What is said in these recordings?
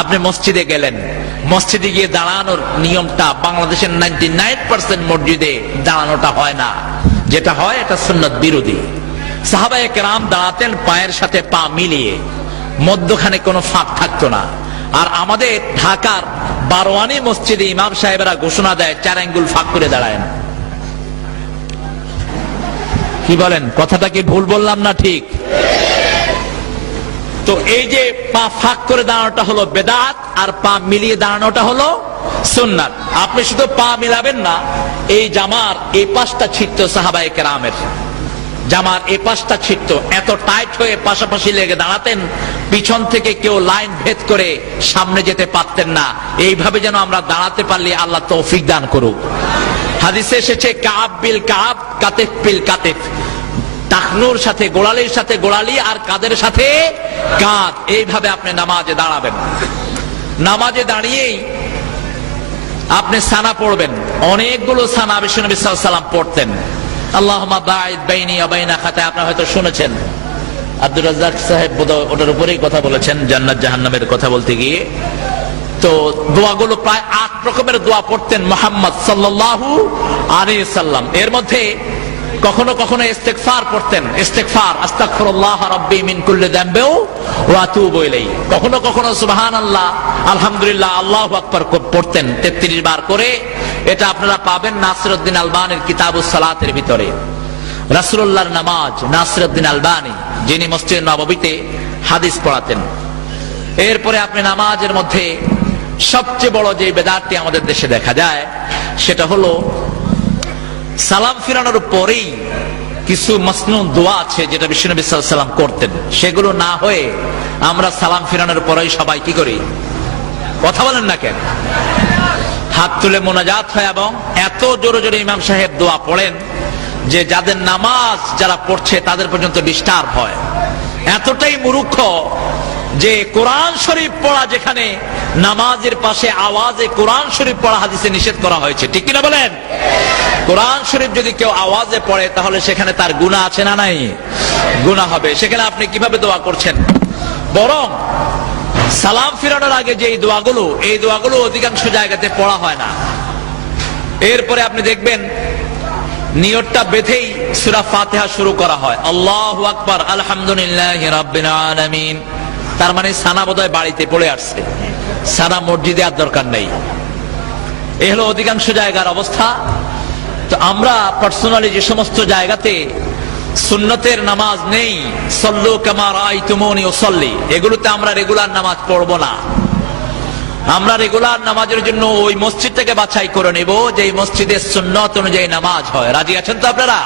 আপনি মসজিদে গেলেন, মসজিদে গিয়ে দাঁড়ানোর নিয়মটা বাংলাদেশের 99% মসজিদে দাঁড়ানোটা হয় না। যেটা হয় এটা সুন্নত বিরোধী। সাহাবায়ে কেরাম দাঁড়াতেন পায়ের সাথে পা মিলিয়ে, মধ্যখানে কোনো ফাঁক থাকতো না। আর আমাদের ঢাকার বারোয়ানি মসজিদে ইমাম সাহেবেরা ঘোষণা দেয় 4 আঙ্গুল ফাঁক করে দাঁড়ায়। কি বলেন, কথাটা কি ভুল বললাম না ঠিক? তো এই যে পা ফাঁক করে দাঁড়ানোটা হলো বেদাত, আর পা মিলিয়ে দাঁড়ানোটা হলো সুন্নাত। আপনি শুধু পা মিলাবেন না, এই জামার এই পাশটা ছিটতো সাহাবায়ে কেরামের, জামার এই পাশটা ছিটতো, এত টাইট হয়ে পাশাপাশি লেগে দাঁড়াতেন, পিছন থেকে কেউ লাইন ভেদ করে সামনে যেতে পারতেন না। এইভাবে যেন আমরা দাঁড়াতে পারলে আল্লাহ তৌফিক দান করুক। হাদিসে এসেছে কাব বিল কাব, কাতিফ বিল কাতিফ, টাকনুর সাথে গোড়ালির সাথে গোড়ালি, আর কাদের সাথে কাঁধ। এইভাবে আপনি নামাজে দাঁড়াবেন। নামাজে দাঁড়িয়েই আপনি সানা পড়বেন। অনেকগুলো সানা বিশ্বনবী সাল্লাল্লাহু আলাইহি ওয়াসাল্লাম পড়তেন। আল্লাহুম্মা বাঈদ বাইনি ওয়া বাইনা খাতায়া, আপনারা হয়তো শুনেছেন। আব্দুর রাজ্জাক সাহেব বোধহয় ওটার উপরেই কথা বলেছেন, জান্নাত জাহান্নামের কথা বলতে গিয়ে। তো দোয়াগুলো প্রায় 8 রকমের দোয়া পড়তেন মুহাম্মদ সাল্লাল্লাহু আলাইহি ওয়াসাল্লাম। এর মধ্যে কখনো কখনো ইস্তেগফার পড়তেন, ইস্তেগফার, আস্তাগফিরুল্লাহ রাব্বি মিন কুল্লি যামবি ওয়া আতুবু ইলাইহি। কখনো কখনো সুবহানাল্লাহ, আলহামদুলিল্লাহ, আল্লাহু আকবার পড়তেন 33 বার করে। এটা আপনারা পাবেন নাসিরউদ্দিন আলবানীর কিতাবুস সালাতের ভিতরে। রাসূলুল্লাহর নামাজ, নাসিরউদ্দিন আলবানী, যিনি মসজিদ নববীতে হাদিস পড়াতেন। এরপরে আপনি নামাজের মধ্যে সবচেয়ে বড় যে বেদাতটি আমাদের দেশে দেখা যায়, সেটা হলো সালাম ফিরানোর পরেই কিছু মাসনুন দোয়া আছে যেটা বিশ্বনবী সাল্লাল্লাহু আলাইহি ওয়াসাল্লাম করতেন। সেগুলো না হয়ে আমরা সালাম ফিরানোর পরেই সবাই কি করি? কথা বলেন না কেন? হাত তুলে মোনাজাত হয়, এবং এত জোরে জোরে ইমাম সাহেব দোয়া পড়েন যে যাদের নামাজ যারা পড়ছে তাদের পর্যন্ত ডিস্টার্ব হয়। এতটাই মূর্খ যে কোরআন শরীফ পড়া, যেখানে নামাজের পাশে আওয়াজে কোরআন শরীফ পড়া হাদিসে নিষেধ করা হয়েছে, ঠিক কিনা বলেন? কোরআন শরীফ যদি কেউ আওয়াজে পড়ে তাহলে সেখানে তার গুনাহ আছে না নাই? গুনাহ হবে। সেখানে আপনি কিভাবে দোয়া করছেন? বরং সালাম ফিরানোর আগে যে দোয়াগুলো, এই দোয়াগুলো অধিকাংশ জায়গাতে পড়া হয় না। এরপরে আপনি দেখবেন নিয়তটা বেঁধেই সূরা ফাতিহা শুরু করা হয়, আল্লাহু আকবার, আলহামদুলিল্লাহি রাব্বিল আলামিন। তার মানে সানা বোধহয় বাড়িতে পড়ে আসছে, সানা মসজিদে আর দরকার নেই। এ হলো অধিকাংশ জায়গার অবস্থা। তো আমরা পার্সোনালি যে সমস্ত জায়গাতে সুন্নতের নামাজ নেই, সল্লু কামা রাআইতুমুনি উসাল্লি, এগুলোতে আমরা রেগুলার নামাজ পড়বো না। আমরা রেগুলার নামাজের জন্য ওই মসজিদটাকে বাছাই করে নেব যে মসজিদের সুন্নত অনুযায়ী নামাজ হয়। রাজি আছেন তো আপনারা?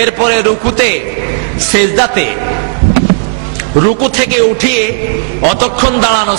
এরপরে রুকুতে, সেজদাতে, রুকু থেকে উঠিয়ে অতক্ষণ দাঁড়ানো